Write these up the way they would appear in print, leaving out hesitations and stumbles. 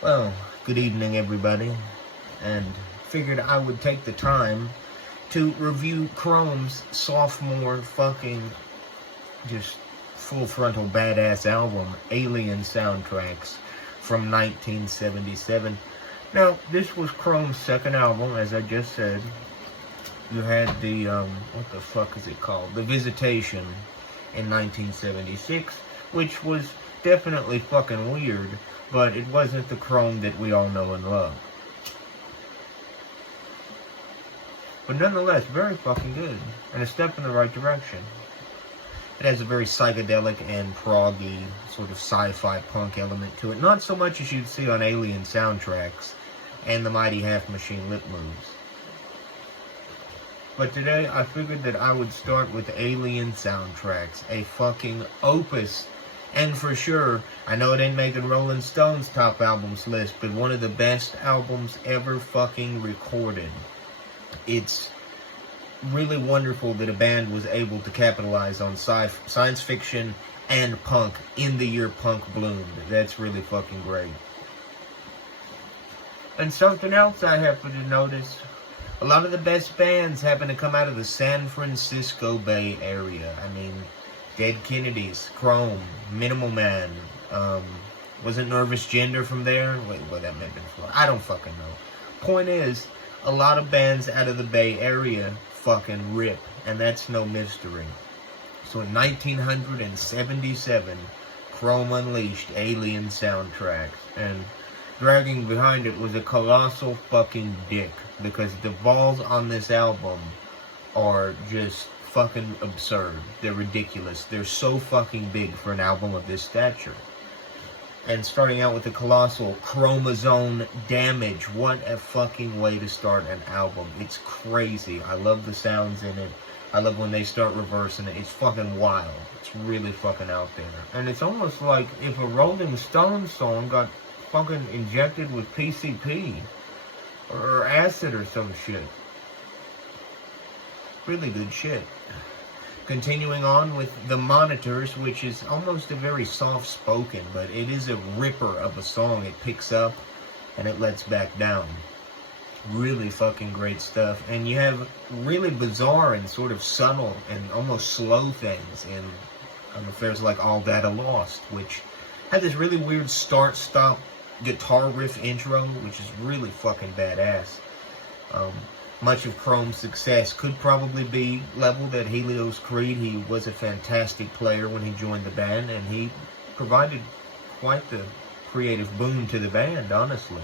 Well, good evening, everybody, and figured I would take the time to review Chrome's sophomore fucking just full frontal badass album, Alien Soundtracks, from 1977. Now, this was Chrome's second album, as I just said. You had the, what the fuck is it called? The Visitation in 1976, which was definitely fucking weird, but it wasn't the Chrome that we all know and love. But nonetheless, very fucking good, and a step in the right direction. It has a very psychedelic and proggy, sort of sci-fi punk element to it. Not so much as you'd see on Alien Soundtracks and the Mighty Half Machine Lip Moves. But today, I figured that I would start with Alien Soundtracks, a fucking opus. And for sure, I know it ain't making Rolling Stone's top albums list, but one of the best albums ever fucking recorded. It's really wonderful that a band was able to capitalize on science fiction and punk in the year punk bloomed. That's really fucking great. And something else I happen to notice, a lot of the best bands happen to come out of the San Francisco Bay Area. I mean, Dead Kennedys, Chrome, Minimal Man, wasn't Nervous Gender from there? Wait, well, that may have been Florida. I don't fucking know. Point is, a lot of bands out of the Bay Area fucking rip, and that's no mystery. So in 1977, Chrome unleashed Alien Soundtracks, and dragging behind it was a colossal fucking dick, because the balls on this album are just fucking absurd. They're ridiculous. They're so fucking big for an album of this stature. And starting out with the colossal Chromazone Damage. What a fucking way to start an album. It's crazy. I love the sounds in it. I love when they start reversing it. It's fucking wild. It's really fucking out there. And it's almost like if a Rolling Stones song got fucking injected with PCP or acid or some shit. Really good shit. Continuing on with The Monitors, which is almost a very soft-spoken, but it is a ripper of a song. It picks up and it lets back down. Really fucking great stuff. And you have really bizarre and sort of subtle and almost slow things in affairs like All Data Lost, which had this really weird start-stop guitar riff intro, which is really fucking badass. Much of Chrome's success could probably be leveled at Helios Creed. He was a fantastic player when he joined the band, and he provided quite the creative boon to the band, honestly.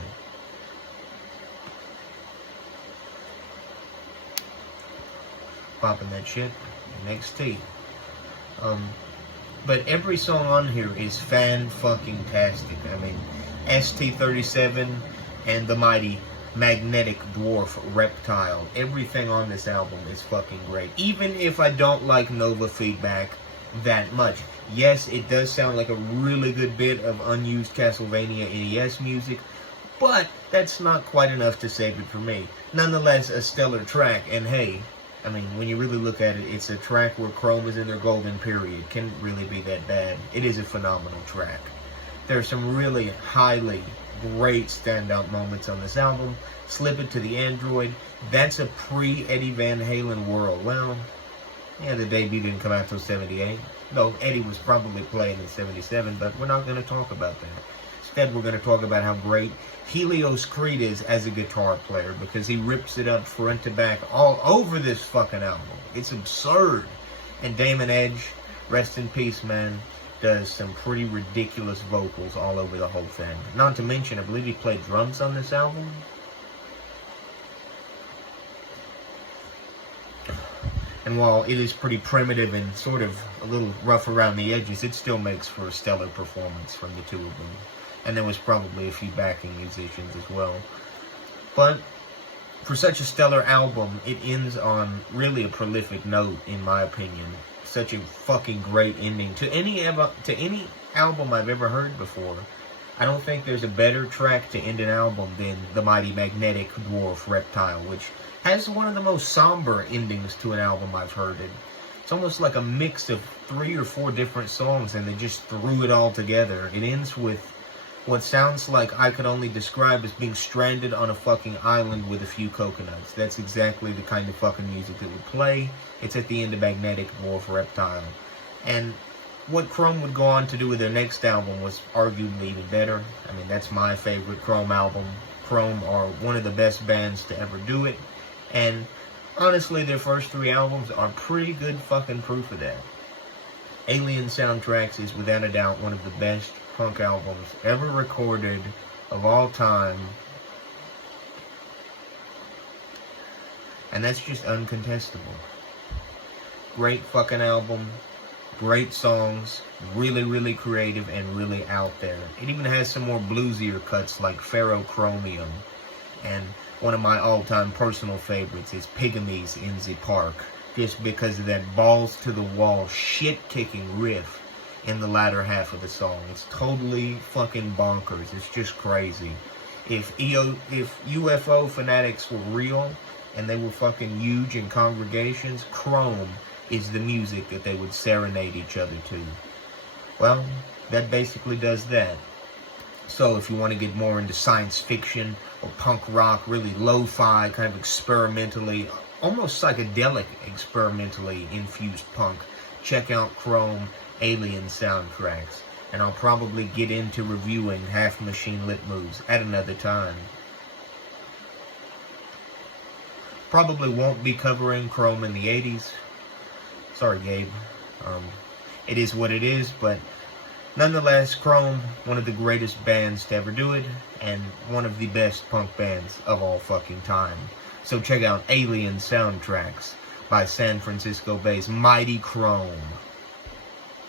Popping that shit, NXT. But every song on here is fan-fucking-tastic. I mean, ST-37 and the mighty Magnetic Dwarf Reptile. Everything on this album is fucking great. Even if I don't like Nova Feedback that much. Yes, it does sound like a really good bit of unused Castlevania NES music, but that's not quite enough to save it for me. Nonetheless, a stellar track, and hey, I mean, when you really look at it, it's a track where Chrome is in their golden period. Can't really be that bad. It is a phenomenal track. There are some really highly great standout moments on this album. Slip It to the Android. That's a pre-Eddie Van Halen world. Well, yeah, the debut didn't come out till 78. No, Eddie was probably playing in 77, but we're not going to talk about that. Instead, we're going to talk about how great Helios Creed is as a guitar player, because he rips it up front to back all over this fucking album. It's absurd. And Damon Edge, rest in peace, man, does some pretty ridiculous vocals all over the whole thing. Not to mention, I believe he played drums on this album. And while it is pretty primitive and sort of a little rough around the edges, it still makes for a stellar performance from the two of them. And there was probably a few backing musicians as well. But for such a stellar album, it ends on really a prolific note, in my opinion. Such a fucking great ending to any album I've ever heard before. I don't think there's a better track to end an album than the mighty Magnetic Dwarf Reptile, which has one of the most somber endings to an album I've heard. It's almost like a mix of 3 or 4 different songs, and they just threw it all together. It ends with what sounds like I could only describe as being stranded on a fucking island with a few coconuts. That's exactly the kind of fucking music that would play. It's at the end of Magnetic Dwarf Reptile. And what Chrome would go on to do with their next album was arguably even better. I mean, that's my favorite Chrome album. Chrome are one of the best bands to ever do it. And honestly, their first 3 albums are pretty good fucking proof of that. Alien Soundtracks is without a doubt one of the best punk albums ever recorded of all time. And that's just uncontestable. Great fucking album. Great songs. Really, really creative and really out there. It even has some more bluesier cuts like Ferrochromium. And one of my all-time personal favorites is Pygmies in the Park. Just because of that balls-to-the-wall, shit-kicking riff in the latter half of the song. It's totally fucking bonkers. It's just crazy. If UFO fanatics were real, and they were fucking huge in congregations, Chrome is the music that they would serenade each other to. Well, that basically does that. So if you want to get more into science fiction or punk rock, really lo-fi, kind of experimentally, almost psychedelic experimentally infused punk, check out Chrome Alien Soundtracks. And I'll probably get into reviewing Half Machine Lip Moves at another time. Probably won't be covering Chrome in the 80s. Sorry, Gabe. It is what it is, but nonetheless, Chrome, one of the greatest bands to ever do it, and one of the best punk bands of all fucking time. So check out Alien Soundtracks by San Francisco-based Mighty Chrome.